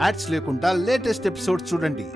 Ads లేకుండా latest episode చూడండి.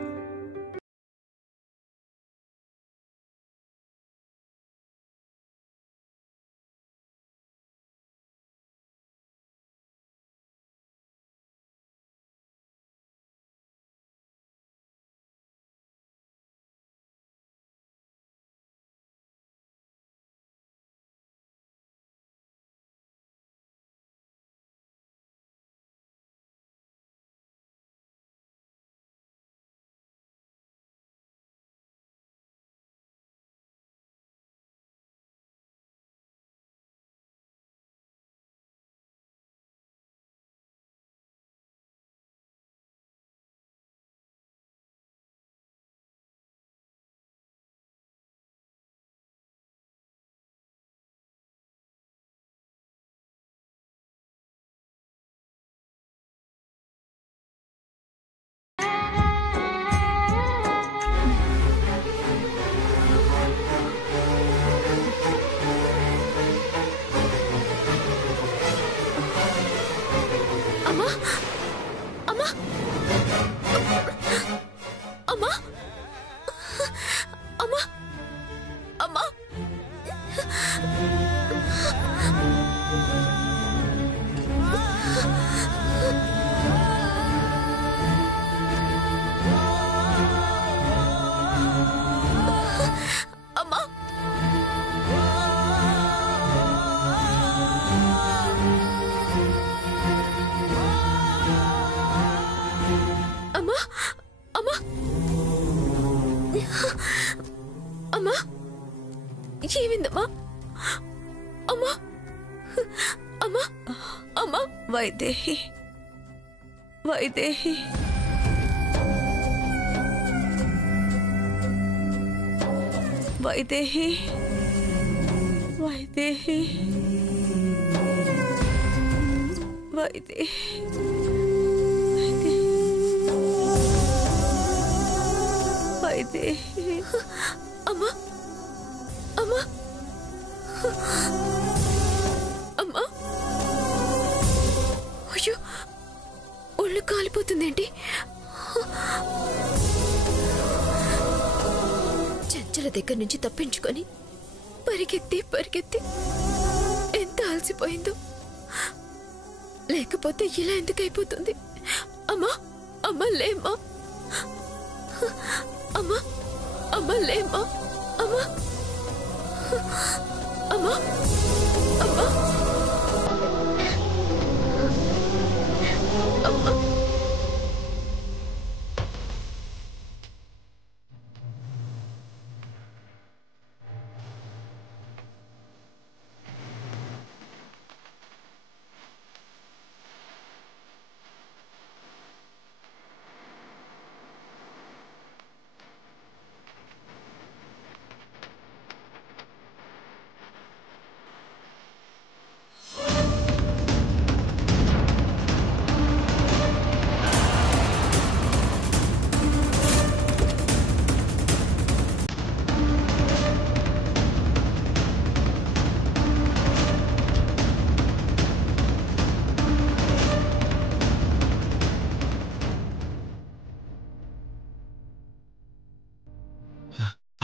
ఏమిందమ్మా? అమ్మా అమ్మా అమ్మా వైదేహి వైదేహి వైదేహి వైదేహి వైదేహి వైదేహి అమ్మా అమ్మా అమ్మా అయ్యో ఒళ్ళు కాలిపోతుందేంటి? చంచల దగ్గర నుంచి తప్పించుకొని పరిగెత్తి పరిగెత్తి ఎంత అలసిపోయిందో. లేకపోతే ఇలా ఎందుకు అయిపోతుంది? అమ్మా అమ్మా లేమ్మా, అమ్మా అమ్మా లేమ్మా, అమ్మా అమ్మా అమ్మా అమ్మా.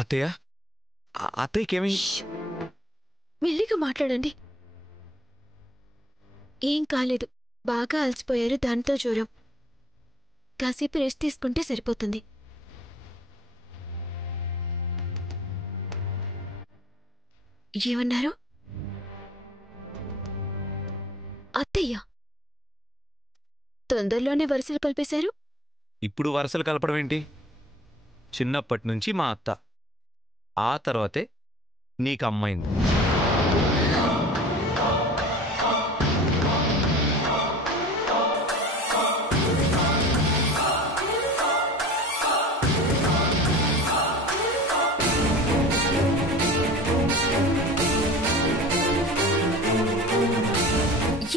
అత్తయ్య, అత్తయ్యకేమి? మెల్లిగా మాట్లాడండి. ఏం కాలేదు, బాగా అలసిపోయారు, దాంతో జ్వరం. కాసేపు రెస్ట్ తీసుకుంటే సరిపోతుంది. ఏమన్నారు? అత్తయ్య తొందరలోనే వరుసలు కలిపేశారు. ఇప్పుడు వరుసలు కలపడం ఏంటి? చిన్నప్పటి నుంచి మా అత్త, ఆ తర్వాతే నీకు అమ్మైంది.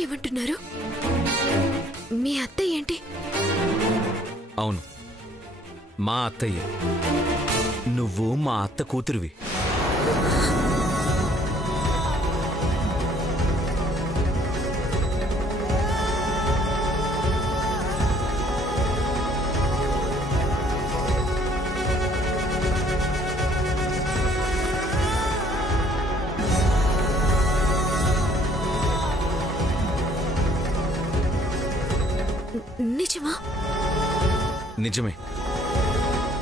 ఏమంటున్నారు? మీ అత్తయ్య ఏంటి? అవును, మా అత్తయ్య. నువ్వు మా అత్త కూతురువి. నిజమా? నిజమే.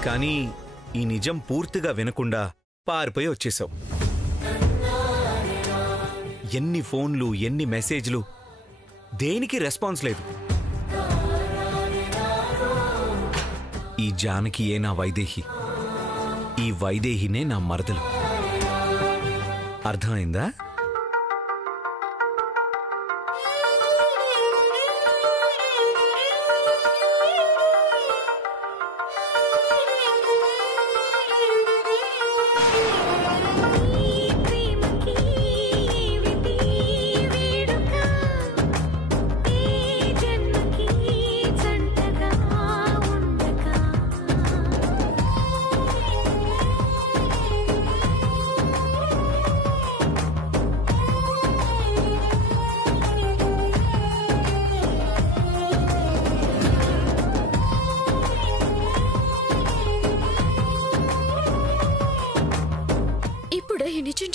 కానీ ఈ నిజం పూర్తిగా వినకుండా పారిపోయి వచ్చేశావు. ఎన్ని ఫోన్లు, ఎన్ని మెసేజ్లు, దేనికి రెస్పాన్స్ లేదు. ఈ జానకియే నా వైదేహి, ఈ వైదేహినే నా మరదలు. అర్థమైందా?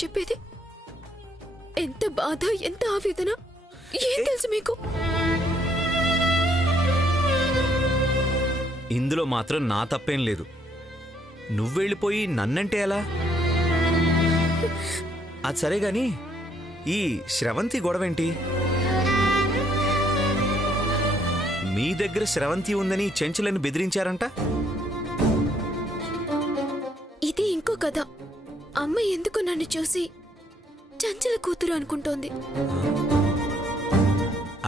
చెప్పేది ఎంత బాధ, ఎంత ఆవేదన, ఏం తెలుసు మీకు? ఇందులో మాత్రం నా తప్పేం లేదు. నువ్వెళ్ళిపోయి నన్నంటే ఎలా? అది సరే గాని ఈ శ్రవంతి గొడవేంటి? మీ దగ్గర శ్రవంతి ఉందని చెంచులను బెదిరించారంట. ఇది ఇంకో కథ. అమ్మ ఎందుకు నన్ను చూసి చంచల కూతురు అనుకుంటోంది.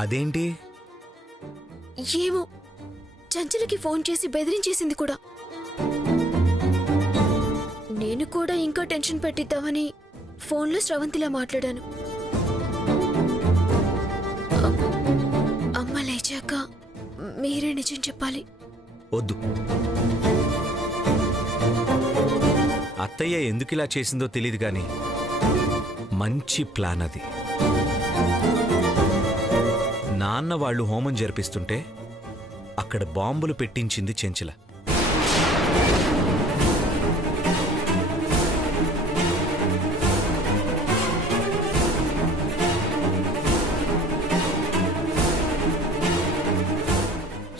అదేంటి? ఏమో, చంచలకి ఫోన్ చేసి బెదిరించేసింది కూడా. నేను కూడా ఇంకా టెన్షన్ పెట్టిద్దామని ఫోన్లో శ్రవంతిలా మాట్లాడాను. అమ్మ లేచాక మీరే నిజం చెప్పాలి. వద్దు. అత్తయ్య ఎందుకిలా చేసిందో తెలియదు గాని మంచి ప్లాన్ అది. నాన్న వాళ్ళు హోమం జరిపిస్తుంటే అక్కడ బాంబులు పెట్టించింది చెంచల.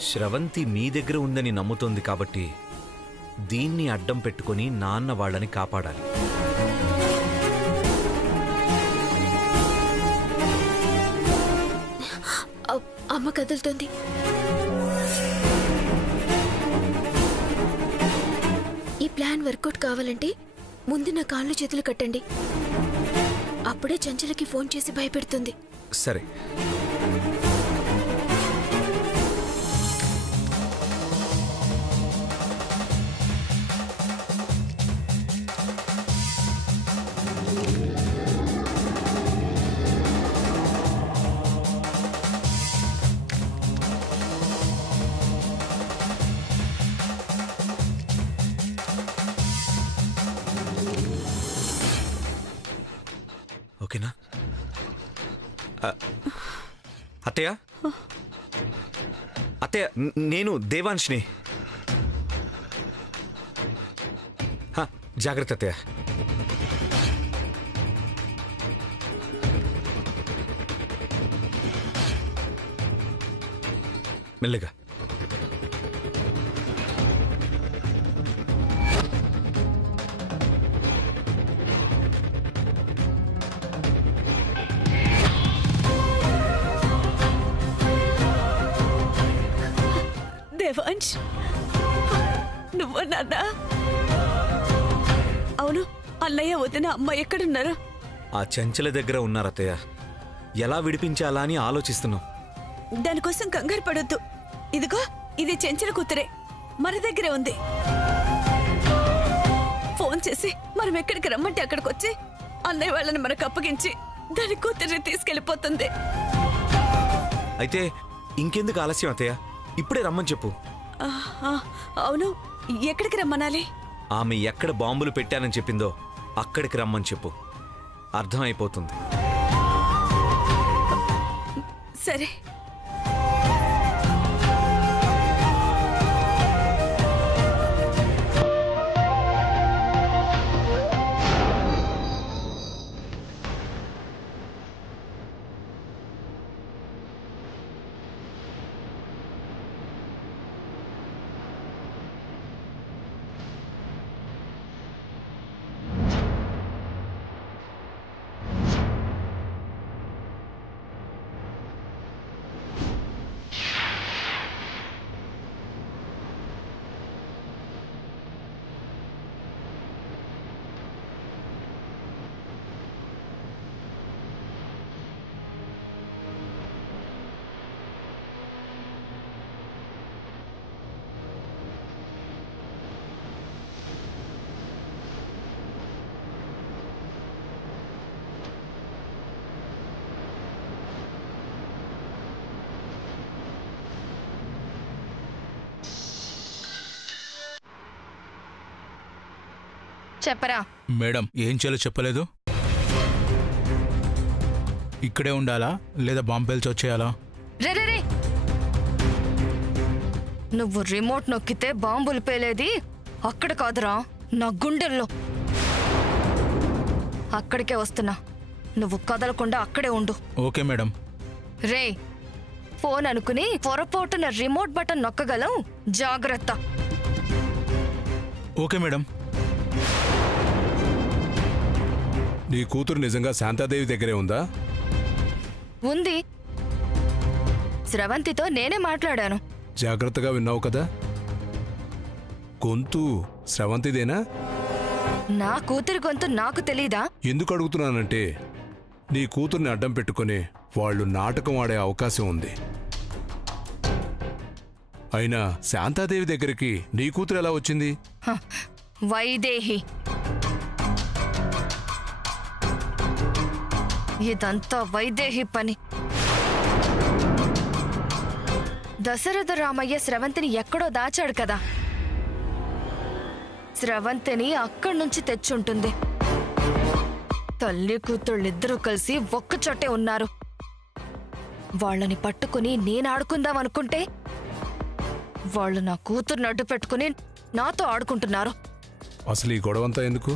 శ్రవంతి మీ దగ్గర ఉందని నమ్ముతోంది కాబట్టి దీన్ని అడ్డం పెట్టుకుని నాన్న వాళ్ళని కాపాడాలి. అమ్మ కదులుతోంది. ఈ ప్లాన్ వర్కౌట్ కావాలంటే ముందు నా కాళ్ళు చేతులు కట్టండి. అప్పుడే చంచలకి ఫోన్ చేసి భయపెడుతుంది. సరే. ఓకేనా? అత్తయ్య, అత్తయ్య, నేను దేవాంష్ని. జాగ్రత్త అత్తయ్య. మెల్లగా. దేవాంష్, నువ్వు నాన్న? అవును, అన్నయ్య వదిన అమ్మ ఎక్కడున్నారు? ఆ చెంచల దగ్గర ఉన్నారు అత్తయ్య. ఎలా విడిపించాలా అని ఆలోచిస్తున్నాం. దానికోసం కంగారు పడొద్దు. ఇదిగో, ఇది చెంచల కూతురే, మన దగ్గరే ఉంది. ఫోన్ చేసి మనం ఎక్కడికి రమ్మంటే అక్కడికి వచ్చి అన్నయ్య వాళ్ళని మనకు అప్పగించి దాని కూతుర్ని తీసుకెళ్లిపోతుంది. అయితే ఇంకెందుకు ఆలస్యం అత్తయ్య? ఇప్పుడే రమ్మని చెప్పు. అవును, ఎక్కడికి రమ్మనాలి? ఆమె ఎక్కడ బాంబులు పెట్టానని చెప్పిందో అక్కడికి రమ్మని చెప్పు. అర్థమైపోతుంది. సరే. చెప్పరా. మేడం ఏం చేయాలో చెప్పలేదు. ఇక్కడే ఉండాలా లేదా బాంబు పేల్చి వచ్చేయాలా? రే రే రే, నువ్వు రిమోట్ నొక్కితే బాంబులు పేలేది అక్కడ కాదురా, నా గుండెల్లో. అక్కడికే వస్తున్నా, నువ్వు కదలకుండా అక్కడే ఉండు. Okay madam. రే, ఫోన్ అనుకుని పొరపాటున రిమోట్ బటన్ నొక్కగలం, జాగ్రత్త. Okay madam. నీ కూతురు నిజంగా శాంతాదేవి దగ్గరే ఉందా? ఉంది. స్రవంతితో నేనే మాట్లాడాను. జాగ్రత్తగా విన్నావు కదా? గొంతు స్రవంతిదేనా? నా కూతురి గొంతు నాకు తెలీదా? ఎందుకు అడుగుతున్నానంటే నీ కూతుర్ని అడ్డం పెట్టుకుని వాళ్ళు నాటకం ఆడే అవకాశం ఉంది. అయినా శాంతాదేవి దగ్గరికి నీ కూతురు ఎలా వచ్చింది? హ, వైదేహి. ఇదంతా వైదేహి పని. దశరథ రామయ్య స్రవంతిని ఎక్కడో దాచాడు కదా, స్రవంతిని అక్కడి నుంచి తెచ్చుంటుంది. తల్లి కూతుళ్ళిద్దరూ కలిసి ఒక్కచోటే ఉన్నారు. వాళ్ళని పట్టుకుని నేనాడుకుందాం అనుకుంటే వాళ్ళు నా కూతుర్ని అడ్డు పెట్టుకుని నాతో ఆడుకుంటున్నారు. అసలు ఈ గొడవంతా ఎందుకు?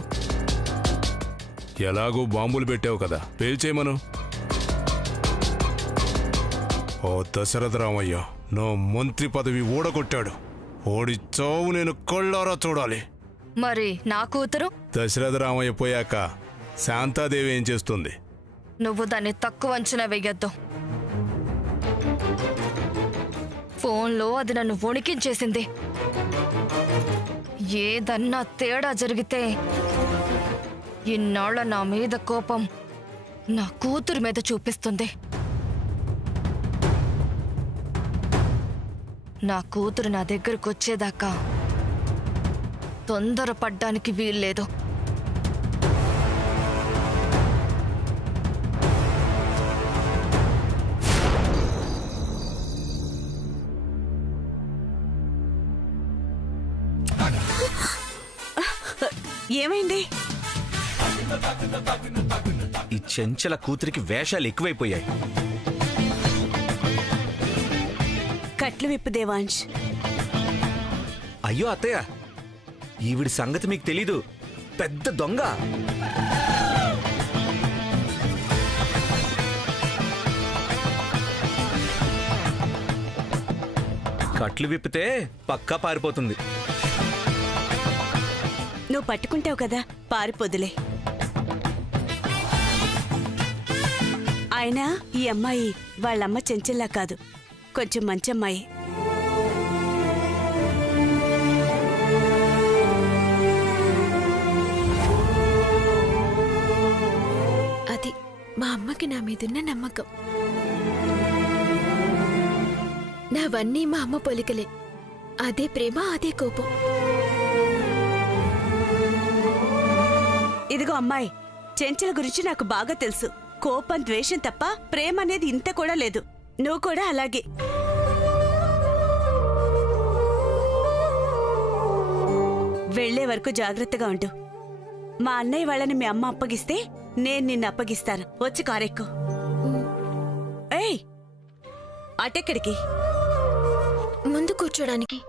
ఎలాగూ బాంబులు పెట్టావు కదా, పేల్చేయమను. ఓ దశరథ రామయ్య నా మంత్రి పదవి ఓడగొట్టాడు. ఓడి చావు నేను కళ్ళారా చూడాలి. మరి నా కూతురు? దశరథ రామయ్య పోయాక శాంతాదేవి ఏం చేస్తుంది? నువ్వు దాన్ని తక్కువ అంచనా వెయ్యొద్దు. ఫోన్లో అది నన్ను వణికించేసింది. ఏదన్నా తేడా జరిగితే ఇన్నాళ్ళ నా మీద కోపం నా కూతురు మీద చూపిస్తుంది. నా కూతురు నా దగ్గరకు వచ్చేదాకా తొందరపడ్డానికి వీల్లేదు. ఏమైంది? ఈ చెంచల కూతురికి వేషాలు ఎక్కువైపోయాయి. కట్లు విప్పు దేవాంశ్. అయ్యో అత్తయ్య, ఈవిడి సంగతి మీకు తెలీదు. పెద్ద దొంగ. కట్లు విప్పితే పక్కా పారిపోతుంది. నువ్వు పట్టుకుంటావు కదా, పారిపోదులే. అయినా ఈ అమ్మాయి వాళ్ళమ్మ చెంచల్లా కాదు, కొంచెం మంచమ్మాయి. అది మా అమ్మకి నా మీదున్న నమ్మకం. నావన్నీ మా అమ్మ పొలికలే. అదే ప్రేమ, అదే కోపం. ఇదిగో అమ్మాయి, చెంచల గురించి నాకు బాగా తెలుసు. కోపం, ద్వేషం తప్ప ప్రేమ అనేది ఇంత కూడా లేదు. నువ్వు కూడా అలాగే. వెళ్లే వరకు జాగ్రత్తగా ఉండు. మా అన్నయ్య వాళ్ళని మీ అమ్మ అప్పగిస్తే నేను నిన్ను అప్పగిస్తాను. వచ్చి కారెక్కు. ఏయ్, అటెక్కడికి? ముందు కూర్చోడానికి.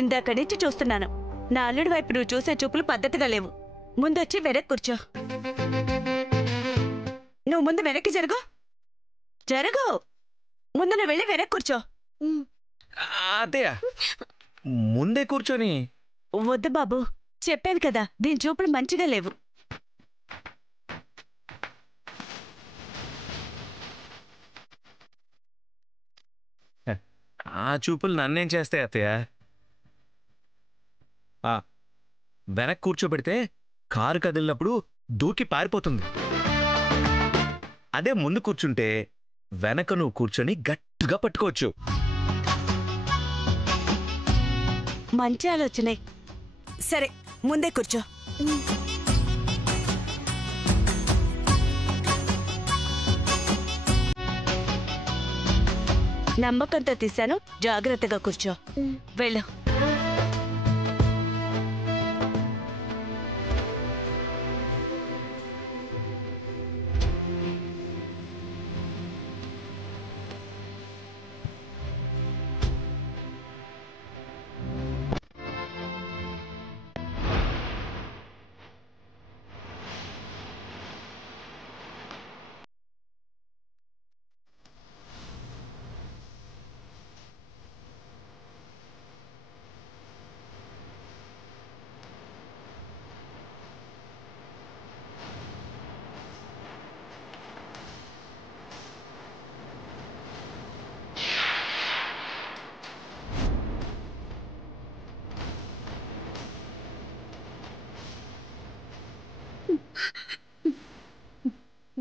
ఇందాక నుంచి చూస్తున్నాను. నా అల్లుడి వైపు నువ్వు చూసే చూపులు పద్ధతిగా లేవు. ముందొచ్చి వెనక్కి కూర్చో. నువ్వు ముందు వెనక్కి జరుగు. జరుగు. ముందు నువ్వు వెళ్ళి వెనక్కి కూర్చో. అత్తయ్య, ముందే కూర్చొని. వద్దు బాబు, చెప్పాను కదా, దీని చూపులు మంచిగా లేవు. ఆ చూపులు నన్నేం చేస్తాయి అత్తయ్య? వెనక్కి కూర్చోబెడితే కారు కదిలినప్పుడు దూకి పారిపోతుంది. అదే ముందు కూర్చుంటే వెనక నువ్వు కూర్చొని గట్టిగా పట్టుకోవచ్చు. మంచి ఆలోచనే. సరే, ముందే కూర్చో. నమ్మకంతో తీశాను, జాగ్రత్తగా కూర్చో. వెళ్ళు.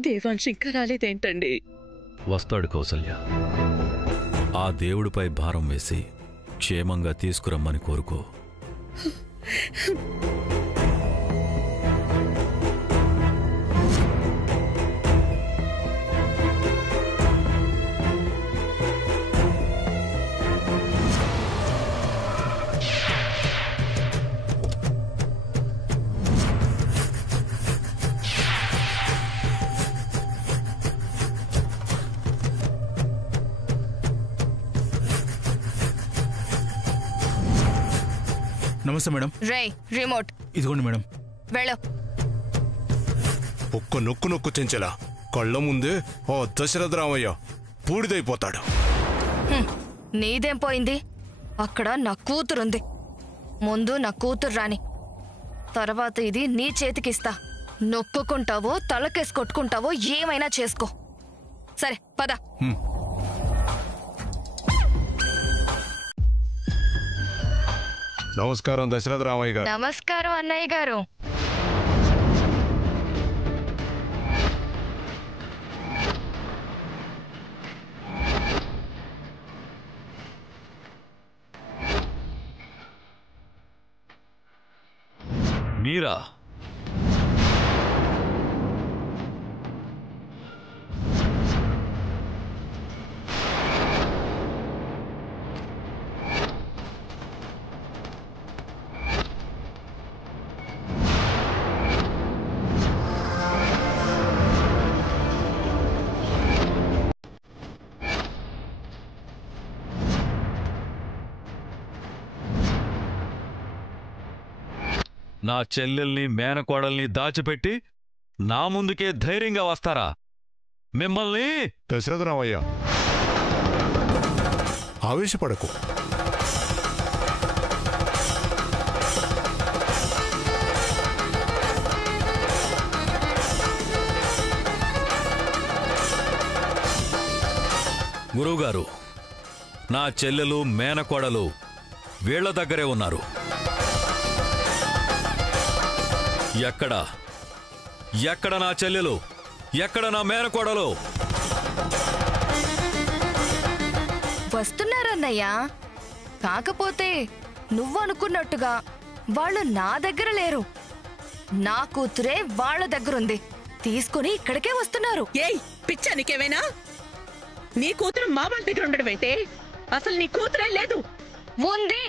దేవాంశ్ ఇంకా రాలేదేంటండి? వస్తాడు కౌసల్య. ఆ దేవుడిపై భారం వేసి క్షేమంగా తీసుకురమ్మని కోరుకో. నమస్తే మేడం. రే రిమోట్ ఇదిగోండి మేడం. వెళ్ళు. ఒక్క నొక్కు నొక్కు చెంచలా కళ్ళ ముందే ఓ దశరథ రామయ్య పూడిదైపోతాడు. నీదేం పోయింది? అక్కడ నా కూతురుంది. ముందు నా కూతురు రాని, తర్వాత ఇది నీ చేతికిస్తా. నొక్కుకుంటావో తలకేసి కొట్టుకుంటావో ఏమైనా చేసుకో. సరే పద. నమస్కారం దశరథ రామయ్య గారు. నమస్కారం అన్నయ్య గారు. మీరా? నా చెల్లెల్ని మేనకోడల్ని దాచిపెట్టి నా ముందుకే ధైర్యంగా వస్తారా? మిమ్మల్ని దశరథ రామయ్య ఆవేశపడకు. గురువుగారు, నా చెల్లెలు మేనకోడలు వీళ్ల దగ్గరే ఉన్నారు. ఎక్కడ నా చెల్లెలు? ఎక్కడ నా మేనకోడలు? వస్తున్నారన్నయ్యా. కాకపోతే నువ్వనుకున్నట్టుగా వాళ్ళు నా దగ్గర లేరు. నా కూతురే వాళ్ళ దగ్గరుంది. తీసుకుని ఇక్కడికే వస్తున్నారు. ఏయ్ పిచ్చా నీకేమైనా? నీ కూతురు మా వాళ్ళ దగ్గర ఉండడం అయితే అసలు నీ కూతురే లేదు. ఉంది.